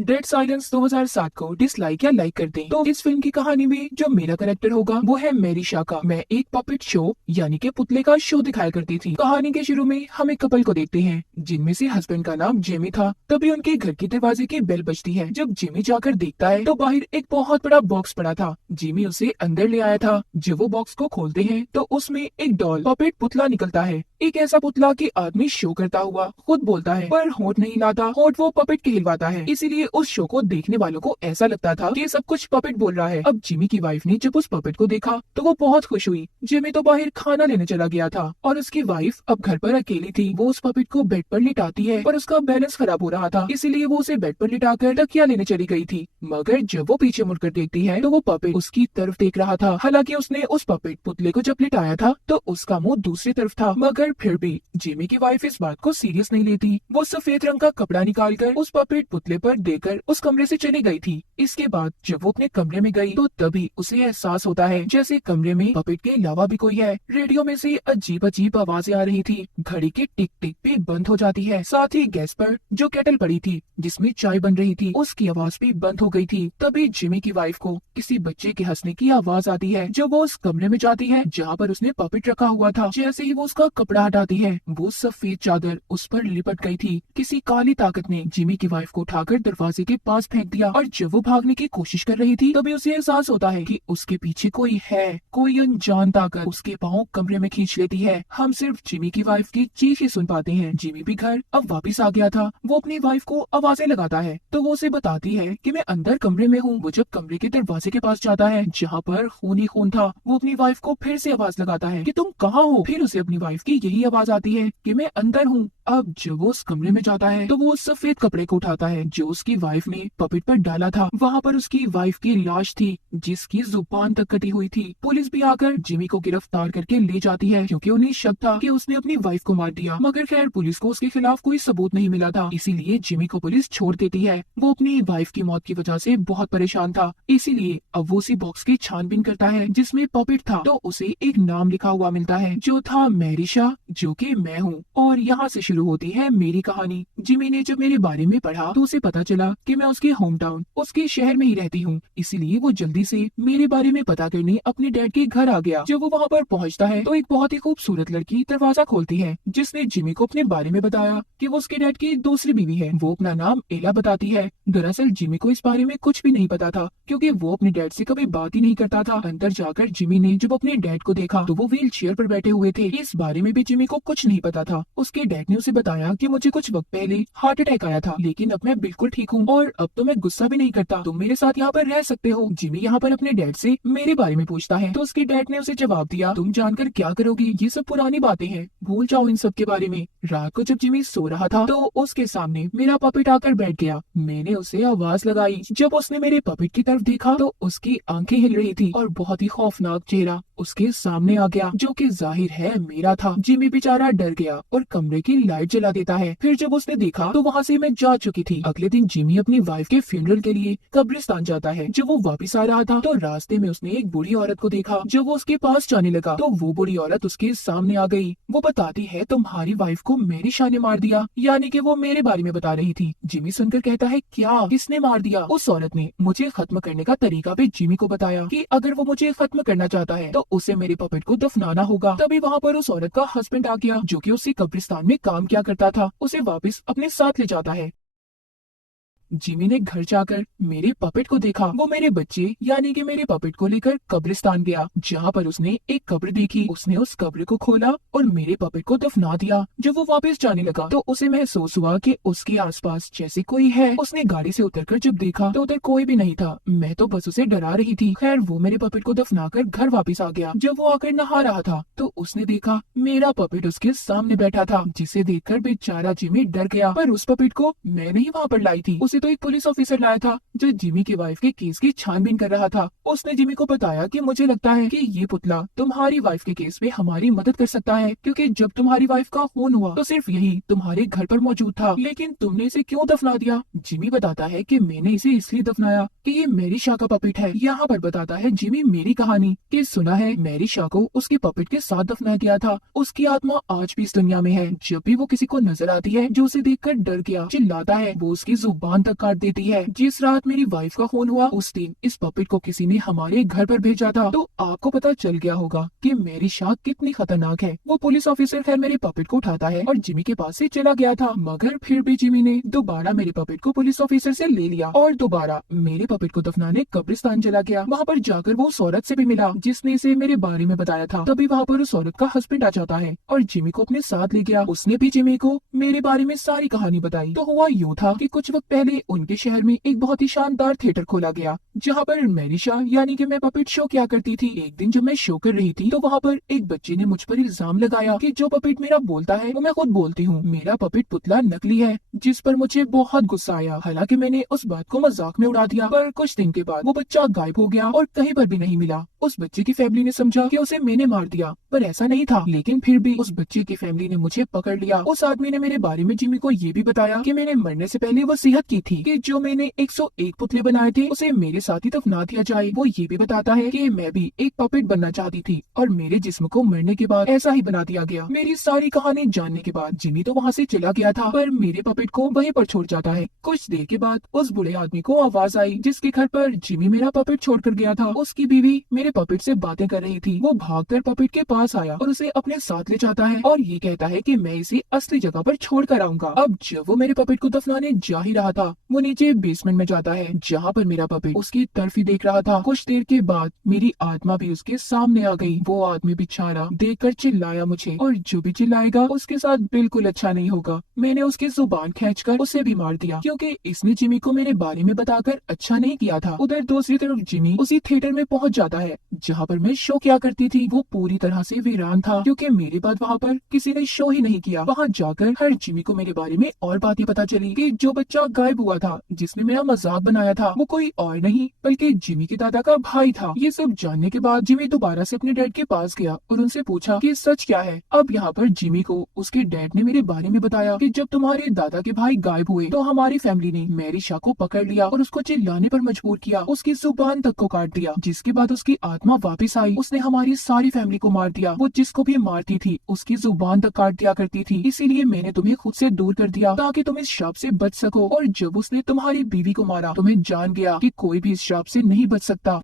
Dead silence 2007 को dislike या like कर दें। तो इस फिल्म की कहानी में जो मेरा कैरेक्टर होगा वो है मेरी शाका। मैं एक पपेट शो यानी कि पुतले का शो दिखाया करती थी। कहानी के शुरू में हम एक कपल को देखते हैं जिनमें से हस्बैंड का नाम जेमी था। तभी उनके घर के दरवाजे की बेल बजती है। जब जिमी जाकर देखता है तो बाहर एक बहुत बड़ा बॉक्स पड़ा था। जिमी उसे अंदर ले आया था। जब वो बॉक्स को खोलते हैं तो उसमें एक डॉल पपेट पुतला निकलता है। एक ऐसा पुतला कि आदमी शो करता हुआ खुद बोलता है पर होंठ नहीं लाता। होंठ वो पपेट के हिलवाता है। इसीलिए उस शो को देखने वालों को ऐसा लगता था कि सब कुछ पपेट बोल रहा है। अब जिमी की वाइफ ने जब उस पपेट को देखा तो वो बहुत खुश हुई। जिमी तो बाहर खाना लेने चला गया था और उसकी वाइफ अब घर पर अकेली थी। वो उस पपेट को बेड पर लिटाती है पर उसका बैलेंस खराब हो रहा था, इसीलिए वो उसे बेड पर लिटाकर तकिया लेने चली गई थी। मगर जब वो पीछे मुड़कर देखती है तो वो पपेट उसकी तरफ देख रहा था। हालांकि उसने उस पपेट पुतले को जब लिटाया था तो उसका मुंह दूसरी तरफ था। मगर फिर भी जिमी की वाइफ इस बात को सीरियस नहीं लेती। वो सफेद रंग का कपड़ा निकालकर उस पपेट पुतले पर देकर उस कमरे से चली गई थी। इसके बाद जब वो अपने कमरे में गई तो तभी उसे एहसास होता है जैसे कमरे में पपेट के अलावा भी कोई है। रेडियो में से अजीब अजीब आवाजें आ रही थी। घड़ी की टिक टिक भी बंद हो जाती है। साथ ही गैस पर जो केटल पड़ी थी जिसमें चाय बन रही थी उसकी आवाज भी बंद हो गई थी। तभी जिमी की वाइफ को किसी बच्चे के हंसने की आवाज आती है। जब वो उस कमरे में जाती है जहाँ पर उसने पपेट रखा हुआ था, जैसे ही वो उसका कपड़ा हटाती है वो सफेद चादर उस पर लिपट गई थी। किसी काली ताकत ने जिमी की वाइफ को उठाकर दरवाजे के पास फेंक दिया और जब वो भागने की कोशिश कर रही थी तभी उसे एहसास होता है कि उसके पीछे कोई है। कोई अनजान ताकत उसके पाँव कमरे में खींच लेती है। हम सिर्फ जिमी की वाइफ की चीख ही सुन पाते हैं। जिमी भी घर अब वापिस आ गया था। वो अपनी वाइफ को आवाजें लगाता है तो वो उसे बताती है कि मैं अंदर कमरे में हूँ। वो जब कमरे के दरवाजे के पास जाता है जहाँ पर खून ही खून था, वो अपनी वाइफ को फिर से आवाज लगाता है कि तुम कहाँ हो। फिर उसे अपनी वाइफ की यही आवाज आती है कि मैं अंदर हूँ। अब जब वो उस कमरे में जाता है तो वो उस सफेद कपड़े को उठाता है जो उसकी वाइफ ने पपेट पर डाला था। वहाँ पर उसकी वाइफ की लाश थी जिसकी जुबान तक कटी हुई थी। पुलिस भी आकर जिमी को गिरफ्तार करके ले जाती है क्योंकि उन्हें शक था कि उसने अपनी वाइफ को मार दिया। मगर खैर पुलिस को उसके खिलाफ कोई सबूत नहीं मिला था, इसीलिए जिमी को पुलिस छोड़ देती है। वो अपनी वाइफ की मौत की वजह से बहुत परेशान था, इसीलिए अब वो उसी बॉक्स की छानबीन करता है जिसमें पपेट था। तो उसे एक नाम लिखा हुआ मिलता है जो था मेरिशा, जो कि मैं हूँ। और यहाँ से शुरू होती है मेरी कहानी। जिमी ने जब मेरे बारे में पढ़ा तो उसे पता चला कि मैं उसके होम टाउन उसके शहर में ही रहती हूँ, इसीलिए वो जल्दी से मेरे बारे में पता करने अपने डैड के घर आ गया। जब वो वहाँ पर पहुँचता है तो एक बहुत ही खूबसूरत लड़की दरवाजा खोलती है जिसने जिमी को अपने बारे में बताया कि वो उसके डैड की दूसरी बीवी है। वो अपना नाम एला बताती है। दरअसल जिमी को इस बारे में कुछ भी नहीं पता था क्योंकि वो अपने डैड से कभी बात ही नहीं करता था। अंदर जाकर जिमी ने जब अपने डैड को देखा तो वो व्हील चेयर पर बैठे हुए थे। इस बारे में भी जिमी को कुछ नहीं पता था। उसके डैड ने उसे बताया कि मुझे कुछ वक्त पहले हार्ट अटैक आया था लेकिन अब मैं बिल्कुल ठीक हूँ और अब तो मैं गुस्सा भी नहीं करता। तुम मेरे साथ यहाँ पर रह सकते हो। जिमी यहाँ पर अपने डैड से मेरे बारे में पूछता है तो उसके डैड ने उसे जवाब दिया, तुम जानकर क्या करोगी, ये सब पुरानी बातें हैं, भूल जाओ इन सब के बारे में। रात को जब जिमी सो रहा था तो उसके सामने मेरा पपेट आकर बैठ गया। मैंने उसे आवाज लगाई। जब उसने मेरे पपेट की तरफ देखा तो उसकी आंखें हिल रही थी और बहुत ही खौफनाक चेहरा उसके सामने आ गया जो कि जाहिर है मेरा था। जिमी बेचारा डर गया और कमरे की लाइट जला देता है। फिर जब उसने देखा तो वहाँ से मैं जा चुकी थी। अगले दिन जिमी अपनी वाइफ के फ्यूनरल के लिए कब्रिस्तान जाता है। जब वो वापस आ रहा था तो रास्ते में उसने एक बूढ़ी औरत को देखा। जब वो उसके पास जाने लगा तो वो बूढ़ी औरत उसके सामने आ गई। वो बताती है तुम्हारी वाइफ को मेरी शान ने मार दिया, यानी कि वो मेरे बारे में बता रही थी। जिमी सुनकर कहता है क्या, किसने मार दिया? उस औरत ने मुझे खत्म करने का तरीका भी जिमी को बताया कि अगर वो मुझे खत्म करना चाहता है तो उसे मेरे पपेट को दफनाना होगा। तभी वहाँ पर उस औरत का हस्बैंड आ गया जो कि उसी कब्रिस्तान में काम किया करता था। उसे वापस अपने साथ ले जाता है। जिमी ने घर जाकर मेरे पपेट को देखा। वो मेरे बच्चे यानी कि मेरे पपेट को लेकर कब्रिस्तान गया जहाँ पर उसने एक कब्र देखी। उसने उस कब्र को खोला और मेरे पपेट को दफना दिया। जब वो वापस जाने लगा तो उसे महसूस हुआ कि उसके आसपास जैसे कोई है। उसने गाड़ी से उतरकर जब देखा तो उधर कोई भी नहीं था। मैं तो बस उसे डरा रही थी। खैर वो मेरे पपेट को दफनाकर घर वापस आ गया। जब वो आकर नहा रहा था तो उसने देखा मेरा पपेट उसके सामने बैठा था, जिसे देखकर बेचारा जिमी डर गया। पर उस पपेट को मैंने ही वहाँ पर लाई थी। उसे तो एक पुलिस ऑफिसर लाया था जो जिमी की वाइफ के केस की छानबीन कर रहा था। उसने जिमी को बताया कि मुझे लगता है कि ये पुतला तुम्हारी वाइफ के केस में हमारी मदद कर सकता है क्योंकि जब तुम्हारी वाइफ का खून हुआ तो सिर्फ यही तुम्हारे घर पर मौजूद था, लेकिन तुमने इसे क्यों दफना दिया? जिमी बताता है कि मैंने इसे इसलिए दफनाया कि ये मेरी शाह का पपेट है। यहाँ पर बताता है जिमी मेरी कहानी कि सुना है मेरी शाह को उसके पपेट के साथ दफनाया गया था। उसकी आत्मा आज भी इस दुनिया में है। जब भी वो किसी को नजर आती है जो उसे देखकर डर गया, चिल्लाता है, वो उसकी जुबान तक काट देती है। जिस रात मेरी वाइफ का खून हुआ उस दिन इस पपेट को किसी ने हमारे घर पर भेजा था, तो आपको पता चल गया होगा कि मेरी शाख कितनी खतरनाक है। वो पुलिस ऑफिसर खैर मेरे पपेट को उठाता है और जिमी के पास से चला गया था, मगर फिर भी जिमी ने दोबारा मेरे पपेट को पुलिस ऑफिसर से ले लिया और दोबारा मेरे पपेट को दफनाने कब्रिस्तान चला गया। वहाँ पर जाकर वो उस औरत से भी मिला जिसने इसे मेरे बारे में बताया था। तभी वहाँ पर उस औरत का हस्बैंड आ जाता है और जिमी को अपने साथ ले गया। उसने भी जिमी को मेरे बारे में सारी कहानी बताई। तो हुआ यूँ था कि कुछ वक्त पहले उनके शहर में एक बहुत ही शानदार थिएटर खोला गया जहाँ पर मैरी शाह यानी कि मैं पपेट शो किया करती थी। एक दिन जब मैं शो कर रही थी तो वहाँ पर एक बच्चे ने मुझ पर इल्जाम लगाया कि जो पपेट मेरा बोलता है वो मैं खुद बोलती हूँ। मेरा पपेट पुतला नकली है, जिस पर मुझे बहुत गुस्सा आया। हालांकि मैंने उस बात को मजाक में उड़ा दिया, पर कुछ दिन के बाद वो बच्चा गायब हो गया और कहीं पर भी नहीं मिला। उस बच्चे की फैमिली ने समझा कि उसे मैंने मार दिया, पर ऐसा नहीं था। लेकिन फिर भी उस बच्चे की फैमिली ने मुझे पकड़ लिया। उस आदमी ने मेरे बारे में जिमी को ये भी बताया कि मैंने मरने से पहले वसीयत की थी कि जो मैंने 101 पुतले बनाए थे उसे मेरे साथ ही दफना दिया जाए। वो ये भी बताता है कि मैं भी एक पपेट बनना चाहती थी और मेरे जिस्म को मरने के बाद ऐसा ही बना दिया गया। मेरी सारी कहानी जानने के बाद जिमी तो वहाँ से चला गया था, पर मेरे पपेट को वहीं पर छोड़ जाता है। कुछ देर के बाद उस बूढ़े आदमी को आवाज आई जिसके घर पर जिमी मेरा पपेट छोड़ कर गया था। उसकी बीवी मेरे पपेट से बातें कर रही थी। वो भागकर पपेट के पास आया और उसे अपने साथ ले जाता है और ये कहता है कि मैं इसे असली जगह पर छोड़ कर आऊंगा। अब जब वो मेरे पपेट को दफनाने जा ही रहा था, वो नीचे बेसमेंट में जाता है जहाँ पर मेरा पपेट उसकी तरफ ही देख रहा था। कुछ देर के बाद मेरी आत्मा भी उसके सामने आ गई। वो आदमी बेचारा देखकर चिल्लाया मुझे, और जो भी चिल्लाएगा उसके साथ बिल्कुल अच्छा नहीं होगा। मैंने उसकी जुबान खींचकर उसे भी मार दिया क्योंकि इसने जिमी को मेरे बारे में बताकर अच्छा नहीं किया था। उधर दूसरी तरफ जिमी उसी थिएटर में पहुंच जाता है जहाँ पर मैं शो किया करती थी। वो पूरी तरह से वीरान था क्योंकि मेरे बाद वहाँ पर किसी ने शो ही नहीं किया। वहाँ जाकर हर जिमी को मेरे बारे में और बातें पता चली कि जो बच्चा गायब हुआ था जिसने मेरा मजाक बनाया था वो कोई और नहीं बल्कि जिमी के दादा का भाई था। ये सब जानने के बाद जिमी दोबारा से अपने डैड के पास गया और उनसे पूछा कि सच क्या है। अब यहाँ पर जिमी को उसके डैड ने मेरे बारे में बताया कि जब तुम्हारे दादा के भाई गायब हुए तो हमारी फैमिली ने मैरी शाह को पकड़ लिया और उसको चिल्लाने पर मजबूर किया, उसकी जुबान तक को काट दिया। जिसके बाद उसकी आत्मा वापस आई, उसने हमारी सारी फैमिली को मार दिया। वो जिसको भी मारती थी उसकी जुबान तक काट दिया करती थी। इसीलिए मैंने तुम्हें खुद से दूर कर दिया ताकि तुम इस श्राप से बच सको। और जब उसने तुम्हारी बीवी को मारा तो मैं जान गया कि कोई भी इस श्राप से नहीं बच सकता।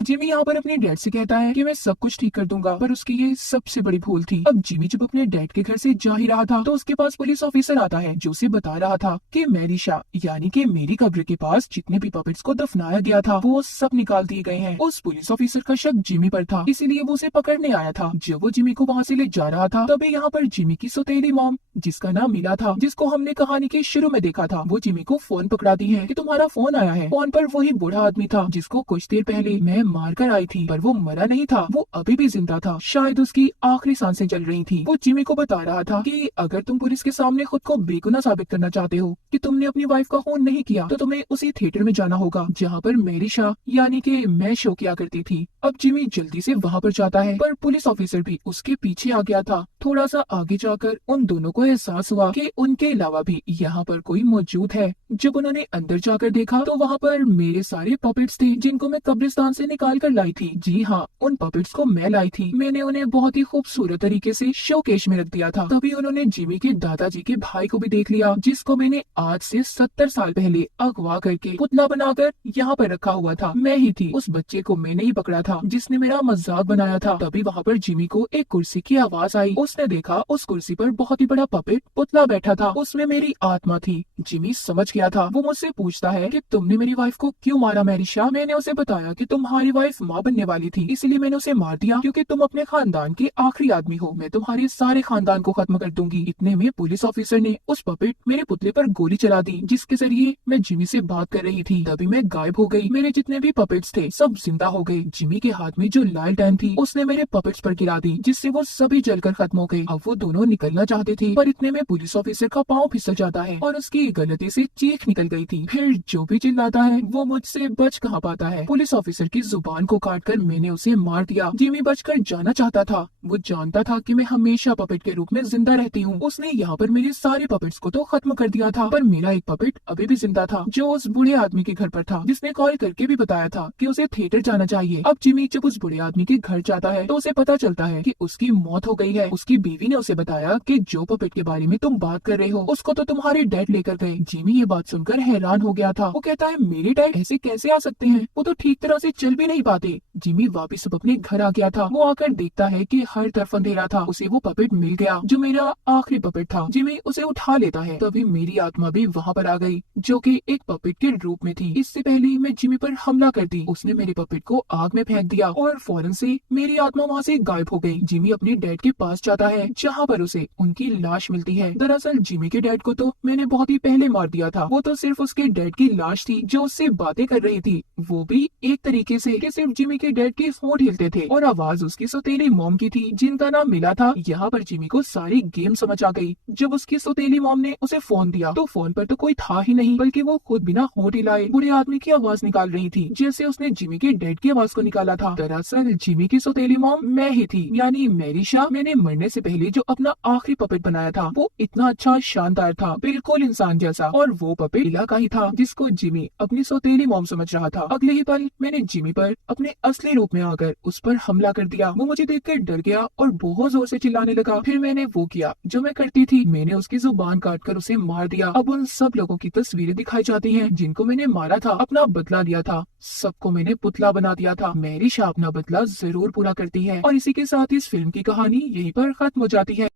जिमी यहाँ पर अपने डैड से कहता है कि मैं सब कुछ ठीक कर दूंगा, पर उसकी ये सबसे बड़ी भूल थी। अब जिमी जब अपने डैड के घर से जा ही रहा था तो उसके पास पुलिस ऑफिसर आता है जो उसे बता रहा था कि मैरी शाह यानी कि मेरी कब्र के पास जितने भी पपेट्स को दफनाया गया था वो सब निकाल दिए गए हैं। उस पुलिस ऑफिसर का शक जिमी पर था, इसीलिए वो उसे पकड़ने आया था। जब वो जिमी को वहाँ से ले जा रहा था तभी यहाँ पर जिमी की सौतेली मॉम जिसका नाम मिला था, जिसको हमने कहानी के शुरू में देखा था, वो जिमी को फोन पकड़ाती है कि तुम्हारा फोन आया है। फोन पर वही बूढ़ा आदमी था जिसको कुछ देर पहले मैं मार कर आई थी, पर वो मरा नहीं था, वो अभी भी जिंदा था। शायद उसकी आखिरी सांसें चल रही थी। वो जिमी को बता रहा था कि अगर तुम पुलिस के सामने खुद को बेगुनाह साबित करना चाहते हो कि तुमने अपनी वाइफ का खून नहीं किया तो तुम्हें उसी थिएटर में जाना होगा जहाँ पर मैरी शाह यानी कि मैं शो किया करती थी। अब जिमी जल्दी से वहाँ पर जाता है, पर पुलिस ऑफिसर भी उसके पीछे आ गया था। थोड़ा सा आगे जाकर उन दोनों को एहसास हुआ कि उनके अलावा भी यहाँ पर कोई मौजूद है। जब उन्होंने अंदर जाकर देखा तो वहाँ पर मेरे सारे पपेट्स थे जिनको मैं कब्रिस्तान से निकाल कर लाई थी। जी हाँ, उन पपेट्स को मैं लाई थी। मैंने उन्हें बहुत ही खूबसूरत तरीके से शोकेस में रख दिया था। तभी उन्होंने जिमी के दादाजी के भाई को भी देख लिया जिसको मैंने आज से 70 साल पहले अगवा करके पुतला बनाकर यहाँ पर रखा हुआ था। मैं ही थी। उस बच्चे को मैंने ही पकड़ा था जिसने मेरा मजाक बनाया था। तभी वहाँ पर जिमी को एक कुर्सी की आवाज आई। उसने देखा उस कुर्सी पर बहुत ही बड़ा पपेट पुतला बैठा था, उसमें मेरी आत्मा थी। जिमी समझ गया था। वो मुझसे पूछता है कि तुमने मेरी वाइफ को क्यों मारा मैरी शाह। मैंने उसे बताया कि तुम्हारी वाइफ माँ बनने वाली थी, इसलिए मैंने उसे मार दिया क्योंकि तुम अपने खानदान के आखिरी आदमी हो। मैं तुम्हारे सारे खानदान को खत्म कर दूंगी। इतने में पुलिस ऑफिसर ने उस पपेट मेरे पुतले पर गोली चला दी जिसके जरिए मैं जिमी से बात कर रही थी। तभी मैं गायब हो गई। मेरे जितने भी पपेट्स थे सब जिंदा हो गए। जिमी के हाथ में जो लालटेन थी उसने मेरे पपेट्स पर गिरा दी जिससे वो सभी जलकर खत्म हो गए। अब वो दोनों निकलना चाहते थे, पर इतने में पुलिस ऑफिसर का पाँव फिसल जाता है और उसकी गलती से चीख निकल गई थी। फिर जो भी चिल्लाता है वो मुझसे बच कहाँ पाता है। पुलिस ऑफिसर की जुबान को काटकर मैंने उसे मार दिया। जिमी बचकर जाना चाहता था। वो जानता था कि मैं हमेशा पपेट के रूप में जिंदा रहती हूँ। उसने यहाँ पर मेरे सारे पपेट्स को तो खत्म कर दिया था, पर मेरा एक पपेट अभी भी जिंदा था जो उस बूढ़े आदमी के घर पर था जिसने कॉल करके भी बताया था कि उसे थिएटर जाना चाहिए। अब जिमी जब उस बूढ़े आदमी के घर जाता है तो उसे पता चलता है कि उसकी मौत हो गई है। उसकी उसकी बीवी ने उसे बताया कि जो पपेट के बारे में तुम बात कर रहे हो उसको तो तुम्हारे डैड लेकर गए। जिमी ये बात सुनकर हैरान हो गया था। वो कहता है मेरे डैड ऐसे कैसे आ सकते हैं, वो तो ठीक तरह से चल भी नहीं पाते। जिमी वापस अपने घर आ गया था। वो आकर देखता है कि हर तरफ अंधेरा था। उसे वो पपेट मिल गया जो मेरा आखिरी पपेट था। जिमी उसे उठा लेता है। तभी मेरी आत्मा भी वहाँ पर आ गई जो कि एक पपेट के रूप में थी। इससे पहले मैं जिमी पर हमला करती, उसने मेरे पपेट को आग में फेंक दिया और फौरन से मेरी आत्मा वहाँ से गायब हो गई। जिमी अपने डैड के पास जाता है जहाँ पर उसे उनकी लाश मिलती है। दरअसल जिमी के डैड को तो मैंने बहुत ही पहले मार दिया था। वो तो सिर्फ उसके डैड की लाश थी जो उससे बातें कर रही थी, वो भी एक तरीके से कि सिर्फ जिमी के डैड के होंठ हिलते थे और आवाज उसकी सौतेली मॉम की थी जिनका नाम मिला था। यहाँ पर जिमी को सारी गेम समझ आ गई। जब उसकी सौतेली मॉम ने उसे फोन दिया तो फोन पर तो कोई था ही नहीं, बल्कि वो खुद बिना होंठ हिलाए बुरे आदमी की आवाज निकाल रही थी, जैसे उसने जिमी के डैड की आवाज को निकाला था। दरअसल जिमी की सौतेली मॉम मैं ही थी, यानी मेरी शाह। मैंने मरने से पहले जो अपना आखिरी पपेट बनाया था वो इतना अच्छा शानदार था, बिल्कुल इंसान जैसा, और वो पपेट इला का ही था जिसको जिमी अपनी सौतेली मॉम समझ रहा था। अगले ही पल मैंने जिमी पर अपने असली रूप में आकर उस पर हमला कर दिया। वो मुझे देखकर डर गया और बहुत जोर से चिल्लाने लगा। फिर मैंने वो किया जो मैं करती थी, मैंने उसकी जुबान काटकर उसे मार दिया। अब उन सब लोगों की तस्वीरें दिखाई जाती हैं जिनको मैंने मारा था, अपना बदला लिया था, सबको मैंने पुतला बना दिया था। मेरी शाह अपना बदला जरूर पूरा करती है। और इसी के साथ इस फिल्म की कहानी यहीं पर खत्म हो जाती है।